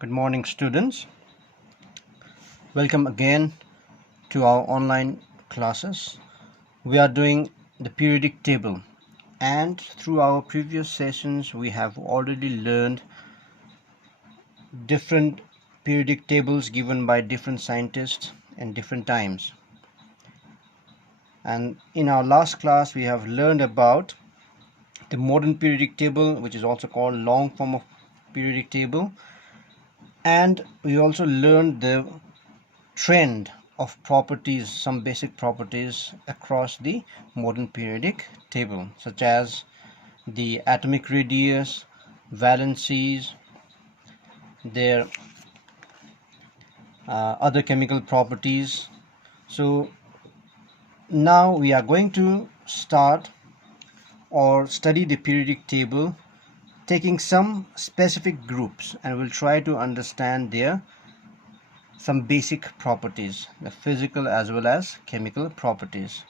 Good morning, students. Welcome again to our online classes. We are doing the periodic table, and through our previous sessions we have already learned different periodic tables given by different scientists in different times. And in our last class we have learned about the modern periodic table, which is also called long form of periodic table, and we also learned the trend of properties, some basic properties across the modern periodic table, such as the atomic radius, valencies, their other chemical properties. So now we are going to start or study the periodic table, taking some specific groups, and we'll try to understand their some basic properties, the physical as well as chemical properties.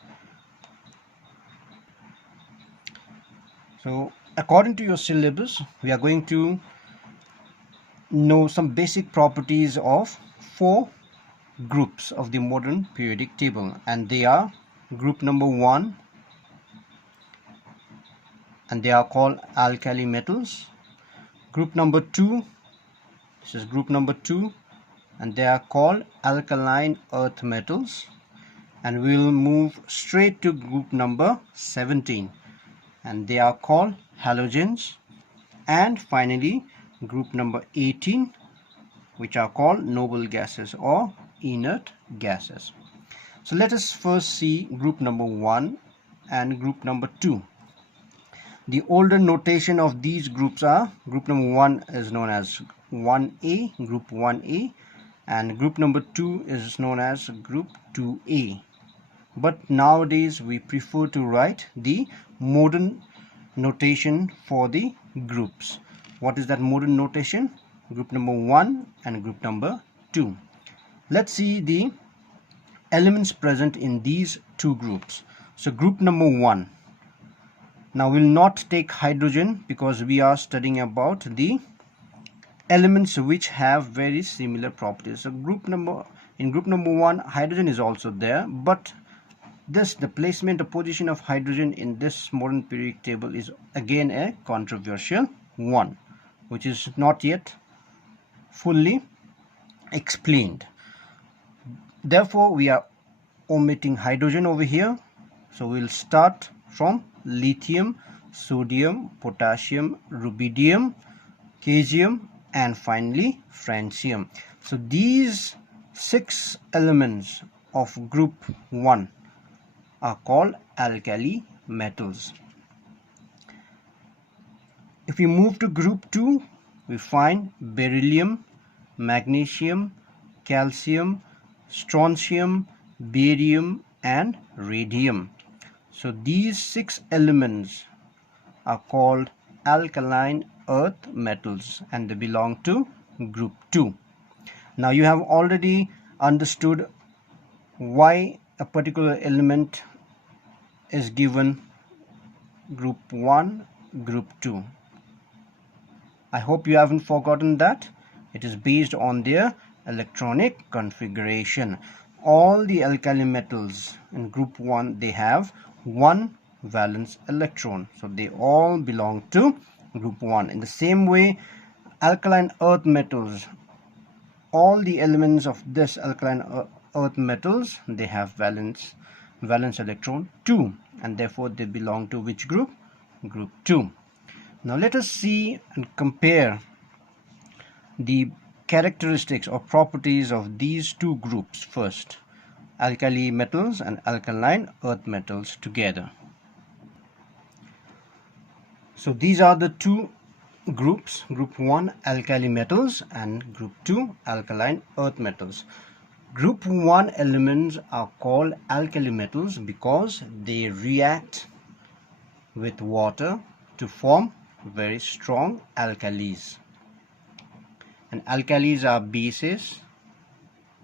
So according to your syllabus, we are going to know some basic properties of 4 groups of the modern periodic table, and they are group number 1, and they are called alkali metals. Group number 2, this is group number 2, and they are called alkaline earth metals. And we will move straight to group number 17, and they are called halogens. And finally group number 18, which are called noble gases or inert gases. So let us first see group number 1 and group number 2. The older notation of these groups are: group number 1 is known as 1A, group 1A, and group number 2 is known as group 2A. But nowadays we prefer to write the modern notation for the groups. What is that modern notation? Group number 1 and group number 2. Let's see the elements present in these two groups. So group number 1. Now we'll not take hydrogen because we are studying about the elements which have very similar properties. So in group number 1, hydrogen is also there, but the placement or position of hydrogen in this modern periodic table is again a controversial one, which is not yet fully explained. Therefore we are omitting hydrogen over here. So we'll start from lithium, sodium, potassium, rubidium, caesium, and finally francium. So these 6 elements of group 1 are called alkali metals. If we move to group 2, we find beryllium, magnesium, calcium, strontium, barium, and radium. So these 6 elements are called alkaline earth metals, and they belong to group 2. Now you have already understood why a particular element is given group 1, group 2. I hope you haven't forgotten that. It is based on their electronic configuration. All the alkali metals in group 1, they have 1 valence electron, so they all belong to group 1. In the same way, alkaline earth metals, all the elements of this alkaline earth metals, they have valence electron 2, and therefore they belong to which group? Group 2. Now let us see and compare the characteristics or properties of these two groups first, alkali metals and alkaline earth metals together. So these are the two groups, group 1 alkali metals and group 2 alkaline earth metals. Group 1 elements are called alkali metals because they react with water to form very strong alkalis. And alkalis are bases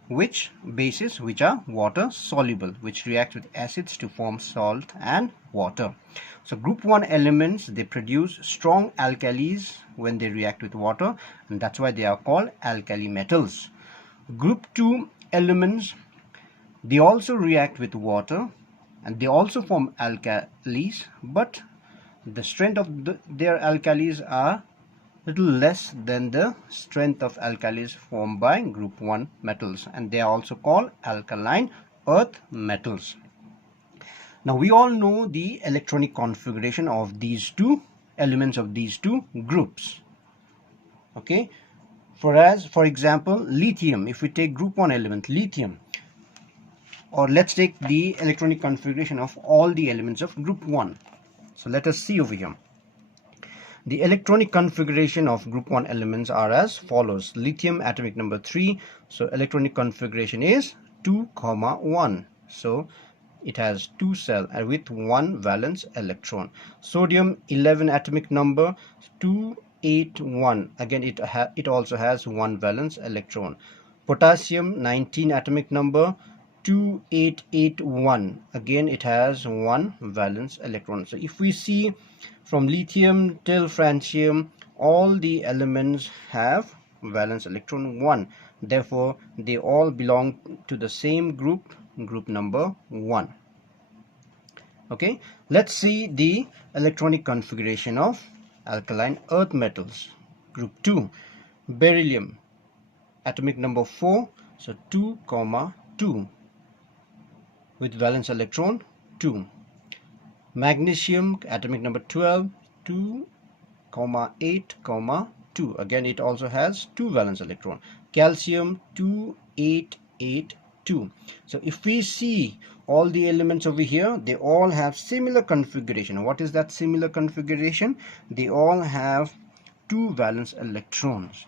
which bases which are water soluble, which react with acids to form salt and water. So group 1 elements, they produce strong alkalis when they react with water, and that's why they are called alkali metals. Group 2 elements, they also react with water and they also form alkalis, but the strength of their alkalis are little less than the strength of alkalis formed by group 1 metals, and they are also called alkaline earth metals. Now we all know the electronic configuration of these two elements of these two groups. Okay, for example, lithium, if we take group 1 element lithium, or let's take the electronic configuration of all the elements of group 1. So let us see over here. The electronic configuration of group 1 elements are as follows. Lithium atomic number 3, so electronic configuration is 2, 1. So it has 2 cells with 1 valence electron. Sodium 11 atomic number 281, again it also has 1 valence electron. Potassium 19 atomic number 2881, again it has 1 valence electron. So if we see from lithium till francium, all the elements have valence electron 1, therefore they all belong to the same group, group number 1. Okay, let's see the electronic configuration of alkaline earth metals. Group 2, beryllium atomic number 4, so 2, 2 with valence electron 2. Magnesium atomic number 12, 2, 8, 2. Again it also has 2 valence electron. Calcium 2, 8, 8, 2. So if we see all the elements over here, they all have similar configuration. What is that similar configuration? They all have 2 valence electrons,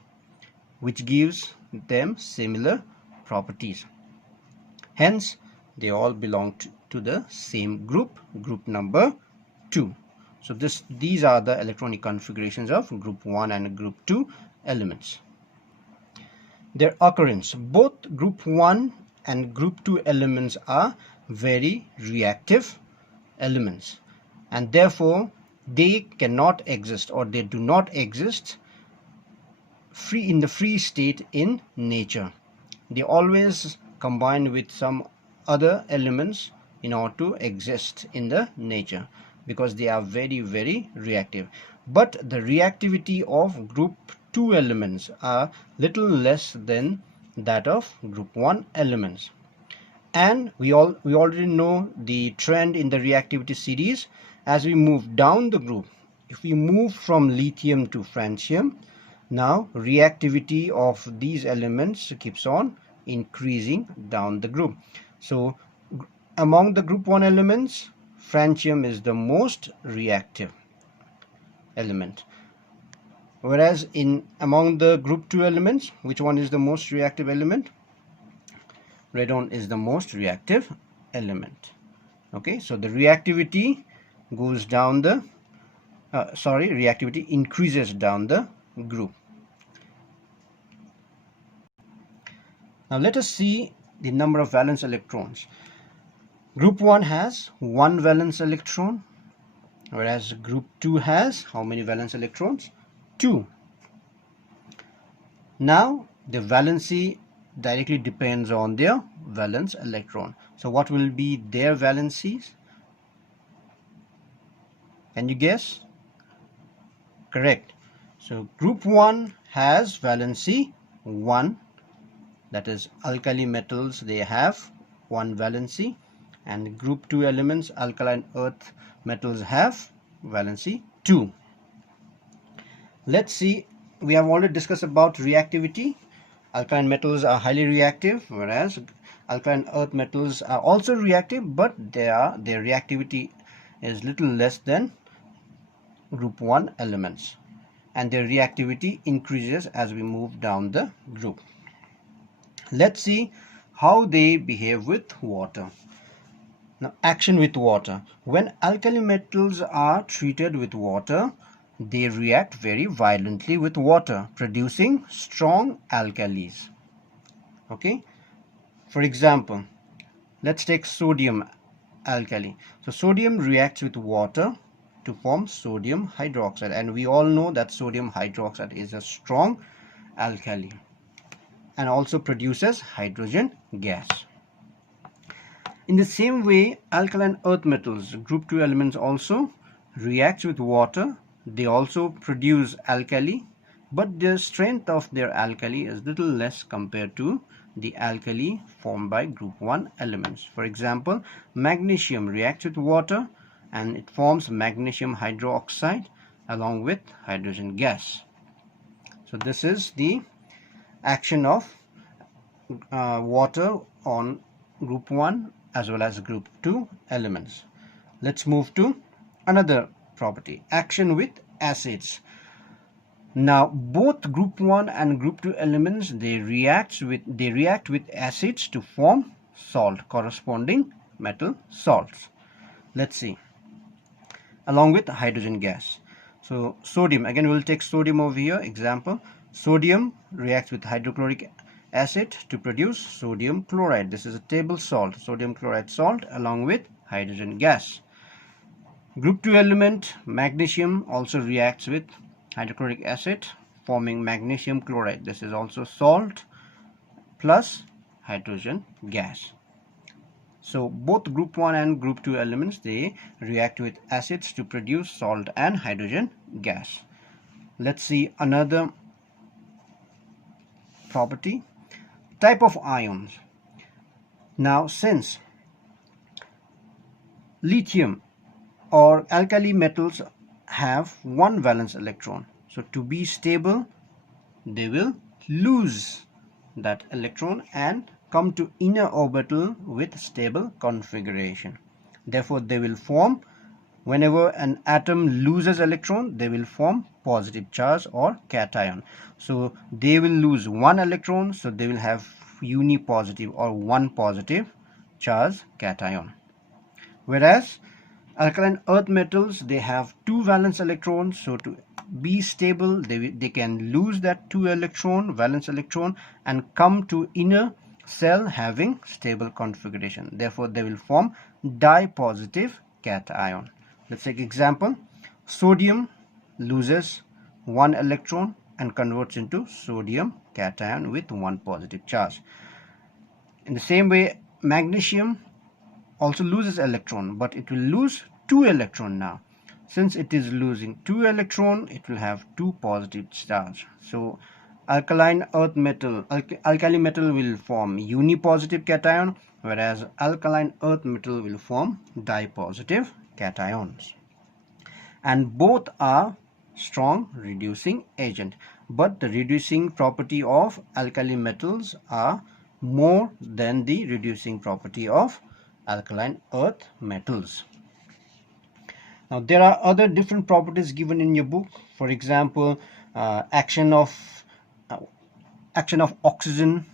which gives them similar properties. Hence they all belong to the same group, group number 2. So these are the electronic configurations of group 1 and group 2 elements. Their occurrence, both group 1 and group 2 elements are very reactive elements, and therefore they cannot exist, or they do not exist in the free state in nature. They always combine with some other elements in order to exist in the nature, because they are very, very reactive. But the reactivity of group 2 elements are little less than that of group 1 elements. And we already know the trend in the reactivity series. As we move down the group, if we move from lithium to francium, now reactivity of these elements keeps on increasing down the group. So among the group 1 elements, francium is the most reactive element, whereas among the group 2 elements, which one is the most reactive element? Radon is the most reactive element. Okay, so the reactivity goes down the reactivity increases down the group. Now let us see the number of valence electrons. Group 1 has 1 valence electron, whereas group 2 has how many valence electrons? 2. Now the valency directly depends on their valence electron. So what will be their valencies? Can you guess? Correct. So group 1 has valency 1, that is alkali metals, they have 1 valency, and group 2 elements, alkaline earth metals, have valency 2. Let's see, we have already discussed about reactivity. Alkaline metals are highly reactive, whereas alkaline earth metals are also reactive, but their reactivity is little less than group 1 elements, and their reactivity increases as we move down the group. Let's see how they behave with water. Now, action with water. When alkali metals are treated with water, they react very violently with water, producing strong alkalis. Okay, For example, let's take sodium alkali. So sodium reacts with water to form sodium hydroxide, and we all know that sodium hydroxide is a strong alkali and also produces hydrogen gas. In the same way, alkaline earth metals, group 2 elements, also react with water. They also produce alkali, but the strength of their alkali is little less compared to the alkali formed by group 1 elements. For example, magnesium reacts with water and it forms magnesium hydroxide along with hydrogen gas. So this is the action of water on group 1 as well as group 2 elements. Let's move to another property, action with acids. Now both group 1 and group 2 elements, they react with acids to form salt, corresponding metal salts. Let's see, along with hydrogen gas. So sodium, again we'll take sodium over here. Example, sodium reacts with hydrochloric acid to produce sodium chloride. This is a table salt, sodium chloride salt, along with hydrogen gas. Group 2 element magnesium also reacts with hydrochloric acid forming magnesium chloride. This is also salt plus hydrogen gas. So both group 1 and group 2 elements, they react with acids to produce salt and hydrogen gas. Let's see another property, type of ions. Now since lithium or alkali metals have one valence electron, so to be stable they will lose that electron and come to inner orbital with stable configuration. Therefore they will form, whenever an atom loses electron, they will form positive charge or cation. So they will lose one electron, so they will have unipositive or one positive charge cation. Whereas alkaline earth metals, they have two valence electrons, so to be stable they can lose that two electron, valence electron, and come to inner cell having stable configuration. Therefore they will form dipositive cation. Let's take example, sodium loses one electron and converts into sodium cation with one positive charge. In the same way, magnesium also loses electron, but it will lose two electron now. Since it is losing two electron, it will have two positive charge. So alkaline earth metal, alkali metal will form unipositive cation, whereas alkaline earth metal will form dipositive cations. And both are strong reducing agent, but the reducing property of alkali metals are more than the reducing property of alkaline earth metals. Now there are other different properties given in your book. For example, action of oxygen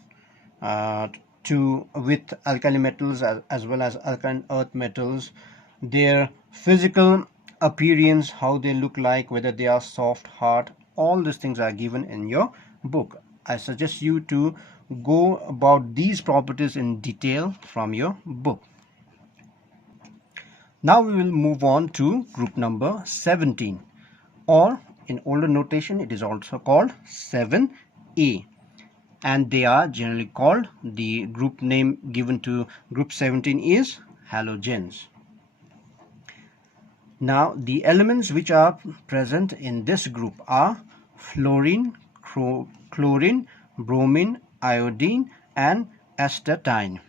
with alkali metals as well as alkaline earth metals, their physical appearance, how they look like, whether they are soft, hard, all these things are given in your book. I suggest you to go about these properties in detail from your book. Now we will move on to group number 17, or in older notation it is also called 7A, and they are generally called, the group name given to group 17 is halogens. Now the elements which are present in this group are fluorine, chlorine, bromine, iodine and astatine.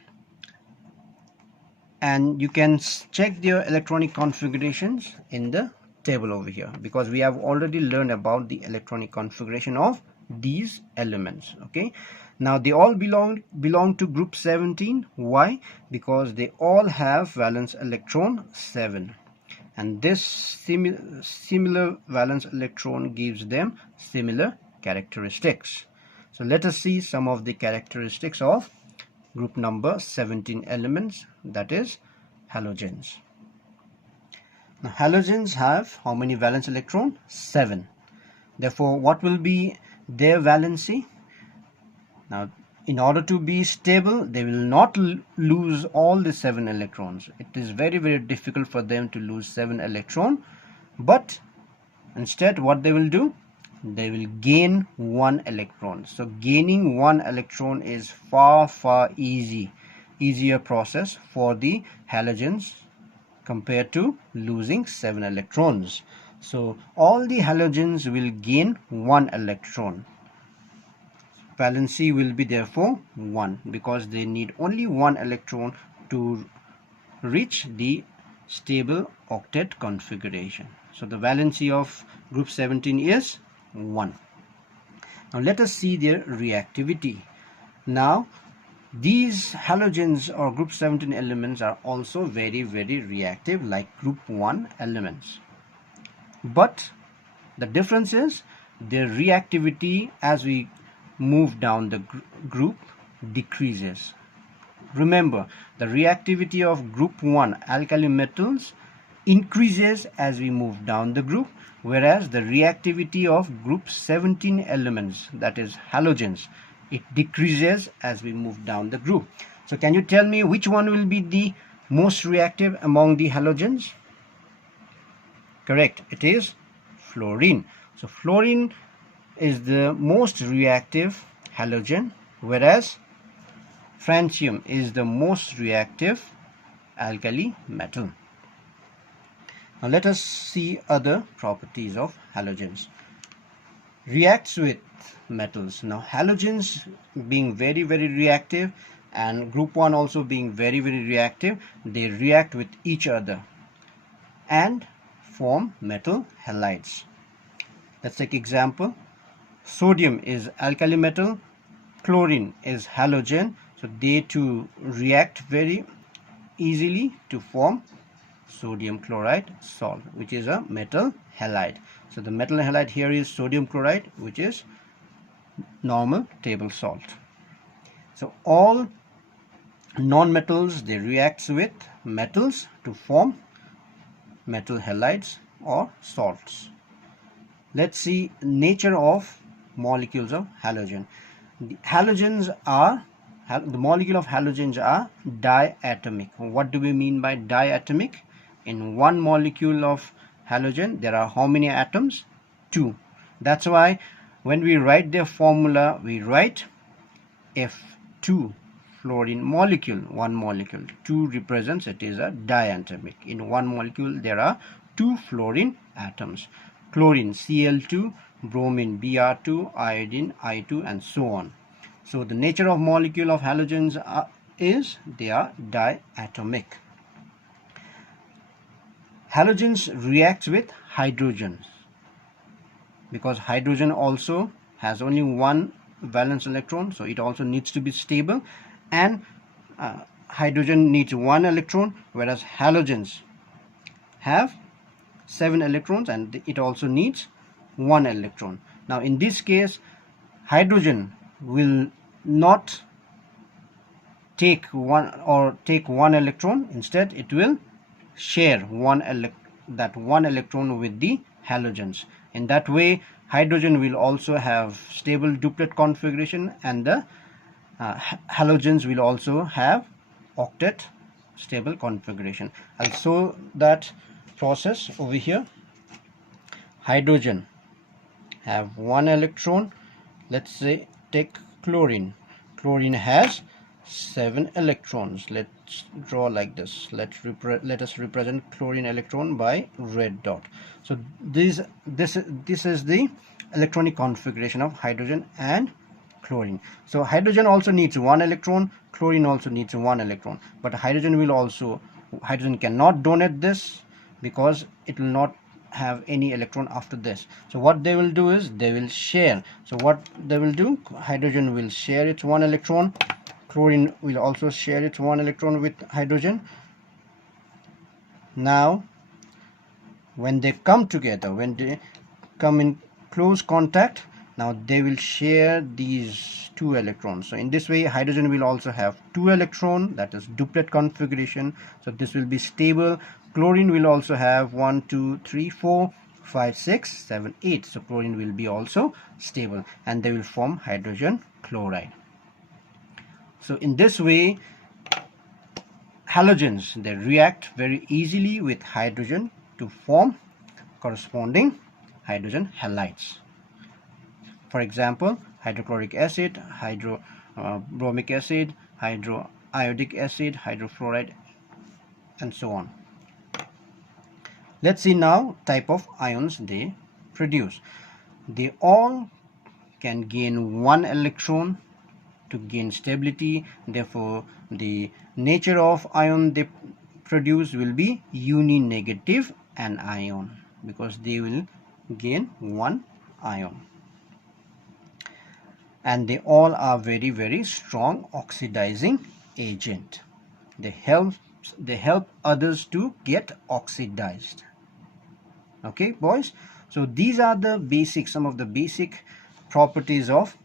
And you can check their electronic configurations in the table over here, because we have already learned about the electronic configuration of these elements. Okay, now they all belong to group 17. Why? Because they all have valence electron 7, and this similar valence electron gives them similar characteristics. So let us see some of the characteristics of group number 17 elements, that is halogens. Now halogens have how many valence electron? 7. Therefore what will be their valency? Now in order to be stable, they will not lose all the 7 electrons. It is very, very difficult for them to lose 7 electrons, but instead what they will do, they will gain 1 electron. So gaining 1 electron is far easier process for the halogens compared to losing 7 electrons. So all the halogens will gain 1 electron. Valency will be therefore 1, because they need only 1 electron to reach the stable octet configuration. So the valency of group 17 is 1. Now let us see their reactivity. Now these halogens or group 17 elements are also very reactive like group 1 elements. But the difference is their reactivity as we move down the group decreases. Remember, the reactivity of group 1 alkali metals increases as we move down the group, whereas the reactivity of group 17 elements, that is halogens, it decreases as we move down the group. So can you tell me which one will be the most reactive among the halogens? Correct, it is fluorine. So fluorine is the most reactive halogen, whereas francium is the most reactive alkali metal. Now let us see other properties of halogens. Reacts with metals. Now halogens being very reactive and group 1 also being very reactive, they react with each other and form metal halides. Let's take example. Sodium is alkali metal, chlorine is halogen, so they two react very easily to form sodium chloride salt, which is a metal halide. So the metal halide here is sodium chloride, which is normal table salt. So all non-metals, they react with metals to form metal halides or salts. Let's see nature of molecules of halogen. The molecule of halogens are diatomic. What do we mean by diatomic? In one molecule of halogen there are how many atoms? 2. That's why when we write their formula, we write F2, fluorine molecule, one molecule. 2 represents it is a diatomic. In one molecule there are 2 fluorine atoms. Chlorine Cl2, bromine Br2, iodine I2, and so on. So the nature of molecule of halogens is they are diatomic. Halogens react with hydrogens because hydrogen also has only one valence electron, so it also needs to be stable, and hydrogen needs 1 electron, whereas halogens have 7 electrons and it also needs 1 electron. Now in this case, hydrogen will not take one electron. Instead it will share that one electron with the halogens. In that way hydrogen will also have stable duplet configuration, and the halogens will also have octet stable configuration. I'll show that process over here. Hydrogen have 1 electron. Let's say take chlorine. Chlorine has 7 electrons. Let's draw like this. Let us represent chlorine electron by red dot. So this is the electronic configuration of hydrogen and chlorine. So hydrogen also needs 1 electron, chlorine also needs 1 electron, but hydrogen cannot donate this because it will not have any electron after this. So what they will do is they will share. So what they will do, hydrogen will share its 1 electron, chlorine will also share its 1 electron with hydrogen. Now when they come together, when they come in close contact, now they will share these 2 electrons. So in this way hydrogen will also have 2 electrons, that is duplet configuration, so this will be stable. Chlorine will also have 1 2 3 4 5 6 7 8, so chlorine will be also stable and they will form hydrogen chloride. So in this way, halogens, they react very easily with hydrogen to form corresponding hydrogen halides. For example, hydrochloric acid, hydrobromic acid, hydroiodic acid, hydrofluoride, and so on. Let's see now type of ions they produce. They all can gain one electron to gain stability. Therefore, the nature of ion they produce will be uninegative anion, because they will gain one ion. And they all are very, very strong oxidizing agent. They help others to get oxidized. Okay, boys, so these are the basic, some of the basic properties of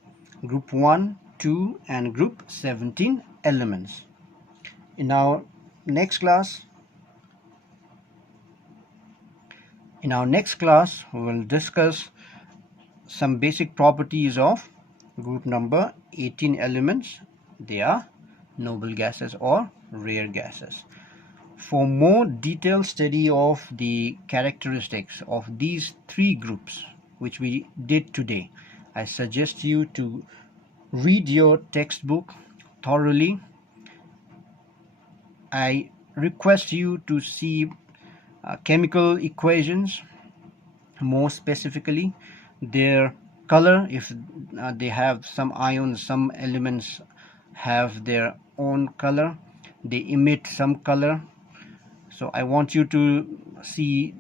group 1, 2 and group 17 elements. In our next class we will discuss some basic properties of group number 18 elements. They are noble gases or rare gases. For more detailed study of the characteristics of these three groups which we did today, I suggest you to read your textbook thoroughly. I request you to see chemical equations, more specifically their color. If they have some ions, some elements have their own color, they emit some color. So I want you to see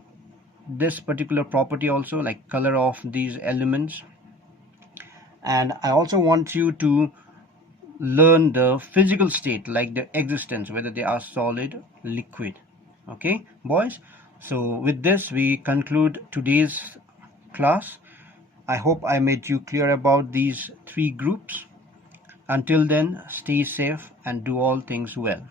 this particular property also, like color of these elements. And I also want you to learn the physical state, like the existence, whether they are solid, liquid. Okay, boys, so with this we conclude today's class. I hope I made you clear about these three groups. Until then, stay safe and do all things well.